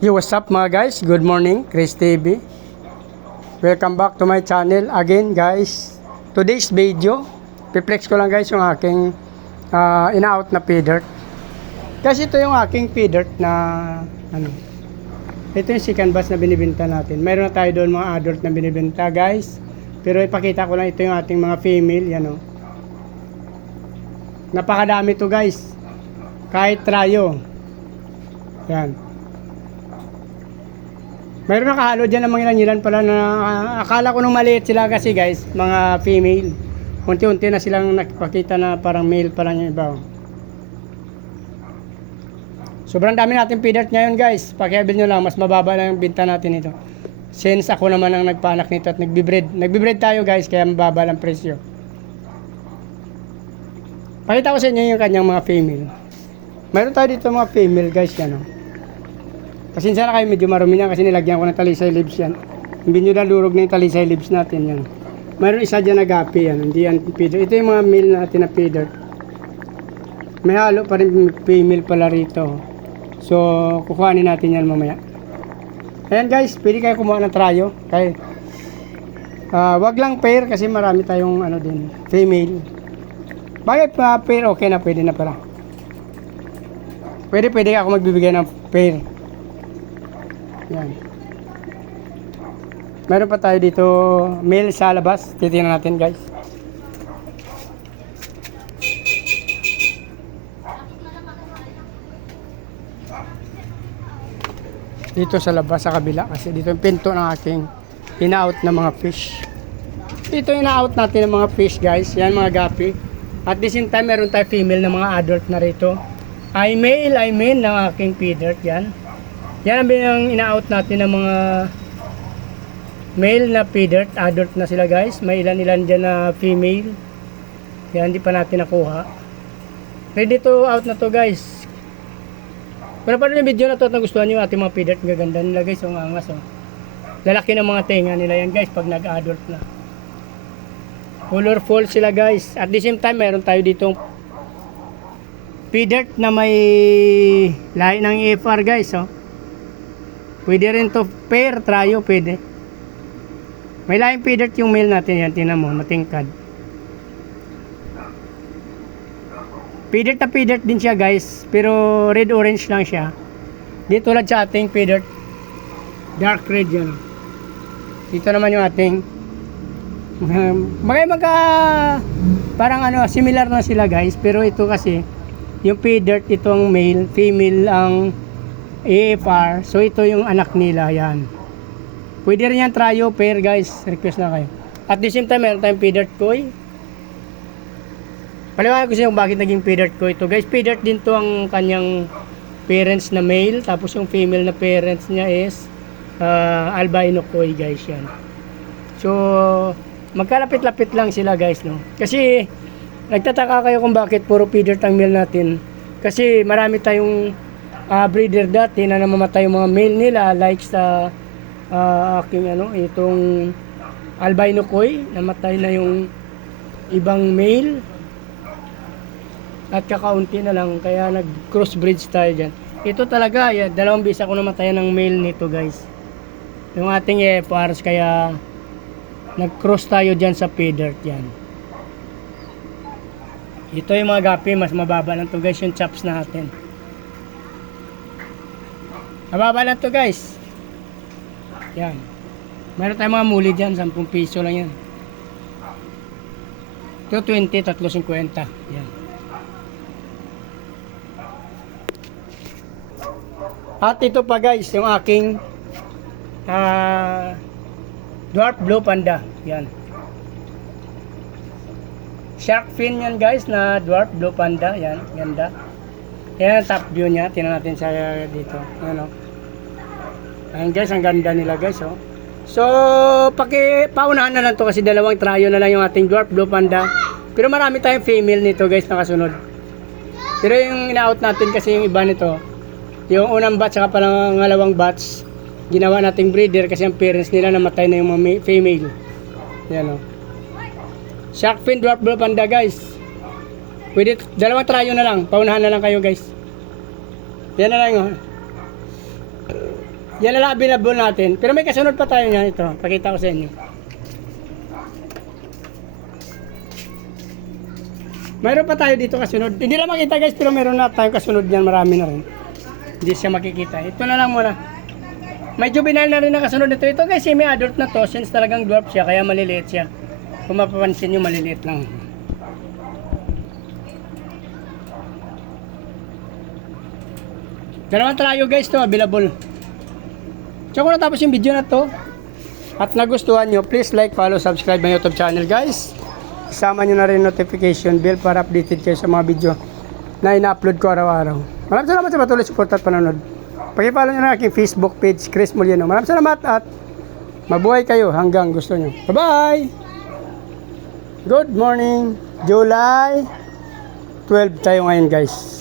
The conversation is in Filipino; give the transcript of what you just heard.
Yo, what's up mga guys? Good morning, Chris TV. Welcome back to my channel again guys. Today's video, piplex ko lang guys yung aking ina-out na pay dirt. Kasi ito yung aking pay dirt na ito yung second batch na binibenta natin. Mayroon na tayo doon mga adult na binibenta guys. Pero ipakita ko lang ito yung ating mga female, yan o. Napakadami to guys. Kahit trayo. Yan. Mayroon nakahalo dyan ng mga ilan pala na akala ko nung maliit sila kasi guys, mga female. Unti-unti na silang nakipakita na parang male pa lang yung iba. Sobrang dami natin pay dirt ngayon guys. Pakiabil nyo lang, mas mababa lang yung binta natin ito. Since ako naman ang nagpaanak nito at nagbe-breed. Nagbe-breed tayo guys, kaya mababa lang presyo. Pakita ko sa inyo yung kanyang mga female. Mayroon tayo dito mga female guys yan o. Pasensya na kayo, medyo marumi na kasi nilagyan ko ng talisay leaves yan. Hindi nyo nalurog na yung talisay leaves natin yan. Mayroon isa dyan na gapi yan, hindi yan feeder. Ito yung mga male natin na feeder. May halo pa rin female pala rito. So, kukuhanin natin yan mamaya. Ayan guys, pwede kayo kumuha ng trayo. Okay. Wag lang pair kasi marami tayong din, female. Bakit pair okay na, pwede na pala. Pwede ako magbibigay ng pair. Yan. Meron pa tayo dito male sa labas. Titingnan natin guys. Dito sa labas sa kabila kasi dito yung pinto ng aking ina-out na mga fish. Dito ina-out natin ng mga fish guys. Yan mga gapi. At the same time meron tayo female na mga adult na rito. I male ng aking feeder. Yan. Yan ang ina-out natin ng mga male na feeder, adult na sila guys. May ilan dyan na female. Yan, hindi pa natin nakuha. Ready to out na to guys. Kung napanood yung video na to at nagustuhan nyo yung ating mga feeder, gaganda nila guys, ang angas oh. Lalaki ng mga tenga nila yan guys pag nag-adult na. Colorful sila guys. At the same time, meron tayo ditong feeder na may lahi ng EFR guys oh. Pwede rin to pair, trayo, pwede. May lahing pay dirt yung male natin yan, tingnan mo, matingkad. Pay dirt na pay dirt din siya guys, pero red-orange lang siya. Dito tulad sa ating pay dirt, dark red yan. Dito naman yung ating, parang similar na sila guys, pero ito kasi, yung pay dirt, ito ang male, female ang AFR, so ito yung anak nila, yan. Pwede rin yan trayo, pair guys, request na kayo. At the same time, meron tayong pay dirt koi. Paliwanag ko sa inyo bakit naging pay dirt koi ito guys. Pay dirt din to ang kanyang parents na male, tapos yung female na parents niya is albino koi guys yan. So, magkalapit-lapit lang sila guys, no? Kasi, nagtataka kayo kung bakit puro pay dirt ang male natin. Kasi marami tayong breeder dati na namamatay yung mga male nila like sa aking itong albino koi, namatay na yung ibang male at kakaunti na lang kaya nag crossbreed tayo dyan. Ito talaga, dalawang beses ako namatayan ng male nito guys, yung ating EFRs, kaya nag cross tayo dyan sa pay dirt yan. Ito yung mga gapi, mas mababa lang to guys yung chops natin. Mababa lang to guys. Yan. Meron tayong mga muli dyan. 10 piso lang yan. Ito 20, 3.50. Yan. At ito pa guys, yung aking dwarf blue panda. Yan. Shark fin yan guys na dwarf blue panda. Yan. Ganda. Yan ang top view niya. Tingnan natin sa dito. Yan o. Ayan guys, ang ganda nila guys oh. So, paunahan na lang to kasi dalawang trayo na lang yung ating dwarf blue panda. Pero marami tayong female nito guys na kasunod. Pero yung ina-out natin kasi yung iba nito, yung unang batch saka pangalawang batch, ginawa nating breeder kasi ang parents nila namatay na yung mga female. Yan oh. Shark fin dwarf blue panda guys. Pwede, dalawang trayo na lang, paunahan na lang kayo guys. Yan na lang oh. Yan na lang available natin. Pero may kasunod pa tayo niyan ito. Pakita ko sa inyo. Mayroon pa tayo dito kasunod. Hindi na makita guys, pero meron na tayo kasunod niyan. Marami na rin. Hindi siya makikita. Ito na lang muna. May juvenile na rin na kasunod nito. Ito guys, semi-adult na to. Since talagang dwarf siya, kaya maliliit siya. Kung mapapansin nyo, maliliit lang. Dalawang trayo guys to, available. So kung natapos yung video na to at nagustuhan nyo, please like, follow, subscribe my YouTube channel guys. Isama nyo na rin notification bell para updated kayo sa mga video na ina-upload ko araw-araw. Maraming salamat sa patuloy support at panonood. Paki-follow nyo na aking Facebook page, Chris Moliano. Maraming salamat at mabuhay kayo hanggang gusto nyo. Bye-bye! Good morning! July 12 tayo ngayon guys.